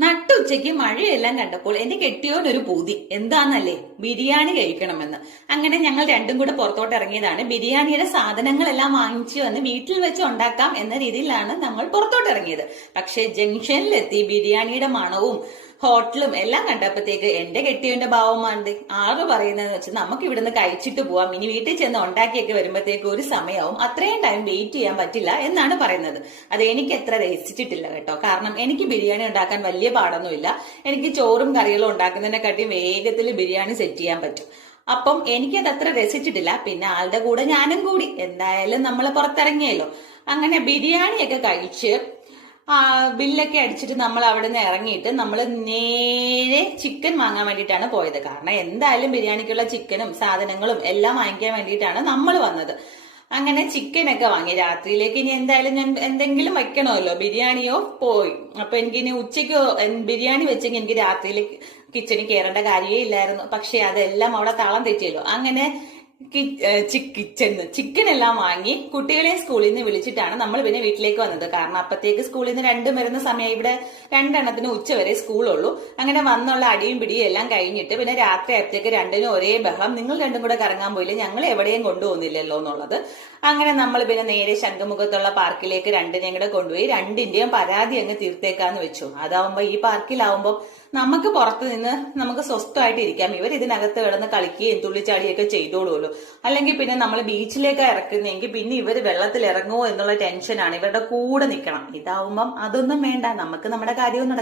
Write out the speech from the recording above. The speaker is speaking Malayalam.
നട്ടുച്ചയ്ക്ക് മഴയെല്ലാം കണ്ടപ്പോൾ എന്റെ കെട്ടിയോനൊരു പൂതി. എന്താന്നല്ലേ? ബിരിയാണി കഴിക്കണമെന്ന്. അങ്ങനെ ഞങ്ങൾ രണ്ടും കൂടെ പുറത്തോട്ട് ഇറങ്ങിയതാണ്. ബിരിയാണിയുടെ സാധനങ്ങളെല്ലാം വാങ്ങിച്ചു വന്ന് വീട്ടിൽ വെച്ച് ഉണ്ടാക്കാം എന്ന രീതിയിലാണ് നമ്മൾ പുറത്തോട്ട് ഇറങ്ങിയത്. പക്ഷേ ജംഗ്ഷനിലെത്തി ബിരിയാണിയുടെ മണവും ഹോട്ടലും എല്ലാം കണ്ടപ്പോഴത്തേക്ക് എന്റെ കെട്ടിയവന്റെ ഭാവമാണ്ട് ആറ് പറയുന്നതെന്ന് വെച്ചാൽ നമുക്ക് ഇവിടുന്ന് കഴിച്ചിട്ട് പോവാം. ഇനി വീട്ടിൽ ചെന്ന് ഉണ്ടാക്കിയൊക്കെ വരുമ്പോഴത്തേക്ക് ഒരു സമയവും അത്രയും ടൈം വെയിറ്റ് ചെയ്യാൻ പറ്റില്ല എന്നാണ് പറയുന്നത്. അത് എനിക്ക് എത്ര രസിച്ചിട്ടില്ല കേട്ടോ. കാരണം എനിക്ക് ബിരിയാണി ഉണ്ടാക്കാൻ വലിയ പാടൊന്നുമില്ല. എനിക്ക് ചോറും കറികളും ഉണ്ടാക്കുന്നതിനെക്കാട്ടിയും വേഗത്തിൽ ബിരിയാണി സെറ്റ് ചെയ്യാൻ പറ്റും. അപ്പം എനിക്കത് അത്ര രസിച്ചിട്ടില്ല പിന്നെ ആളുടെ കൂടെ ഞാനും കൂടി. എന്തായാലും നമ്മൾ പുറത്തിറങ്ങിയല്ലോ. അങ്ങനെ ബിരിയാണിയൊക്കെ കഴിച്ച് ബില്ലൊക്കെ അടിച്ചിട്ട് നമ്മൾ അവിടെ നിന്ന് ഇറങ്ങിയിട്ട് നമ്മൾ നേരെ ചിക്കൻ വാങ്ങാൻ വേണ്ടിയിട്ടാണ് പോയത്. കാരണം എന്തായാലും ബിരിയാണിക്കുള്ള ചിക്കനും സാധനങ്ങളും എല്ലാം വാങ്ങിക്കാൻ വേണ്ടിയിട്ടാണ് നമ്മൾ വന്നത്. അങ്ങനെ ചിക്കനൊക്കെ വാങ്ങി. രാത്രിയിലേക്ക് ഇനി എന്തായാലും ഞാൻ എന്തെങ്കിലും വെക്കണമല്ലോ? ബിരിയാണിയോ? പോയി. അപ്പൊ എനിക്ക് ഇനി ഉച്ചയ്ക്ക് ബിരിയാണി വെച്ചെങ്കിൽ എനിക്ക് രാത്രിയിലേക്ക് കിച്ചണിൽ കയറേണ്ട കാര്യമേ ഇല്ലായിരുന്നു. പക്ഷെ അതെല്ലാം അവിടെ താളം തെറ്റിയല്ലോ. അങ്ങനെ കിച്ചൺ ചിക്കൻ എല്ലാം വാങ്ങി കുട്ടികളെ സ്കൂളിൽ നിന്ന് വിളിച്ചിട്ടാണ് നമ്മൾ പിന്നെ വീട്ടിലേക്ക് വന്നത്. കാരണം അപ്പത്തേക്ക് സ്കൂളിൽ നിന്ന് രണ്ടും വരുന്ന സമയം ഇവിടെ രണ്ടെണ്ണത്തിന് ഉച്ച വരെ സ്കൂളുള്ളൂ അങ്ങനെ വന്നുള്ള അടിയും പിടിയും എല്ലാം കഴിഞ്ഞിട്ട് പിന്നെ രാത്രി അപ്പത്തേക്ക് രണ്ടിനും ഒരേ ബഹം നിങ്ങൾ രണ്ടും കൂടെ കറങ്ങാൻ പോയില്ല? ഞങ്ങൾ എവിടെയും കൊണ്ടുപോകുന്നില്ലല്ലോ എന്നുള്ളത്. അങ്ങനെ നമ്മൾ പിന്നെ നേരെ ശംഖുമുഖത്തുള്ള പാർക്കിലേക്ക് രണ്ടിനെയും കൂടെ കൊണ്ടുപോയി രണ്ടിന്റെയും പരാതി അങ്ങ് തീർത്തേക്കാന്ന് വെച്ചു. അതാവുമ്പോ ഈ പാർക്കിലാവുമ്പോ നമുക്ക് പുറത്ത് നിന്ന് നമുക്ക് സ്വസ്ഥമായിട്ട് ഇരിക്കാം. ഇവർ ഇതിനകത്ത് കിടന്ന് കളിക്കുകയും തുള്ളിച്ചാടിയൊക്കെ ചെയ്തോളുമല്ലോ. അല്ലെങ്കിൽ പിന്നെ നമ്മൾ ബീച്ചിലേക്ക് ഇറക്കുന്നെങ്കിൽ പിന്നെ ഇവർ വെള്ളത്തിൽ ഇറങ്ങുമോ എന്നുള്ള ടെൻഷനാണ് ഇവരുടെ കൂടെ നിൽക്കണം. ഇതാവുമ്പം അതൊന്നും വേണ്ട. നമുക്ക് നമ്മുടെ കാര്യവും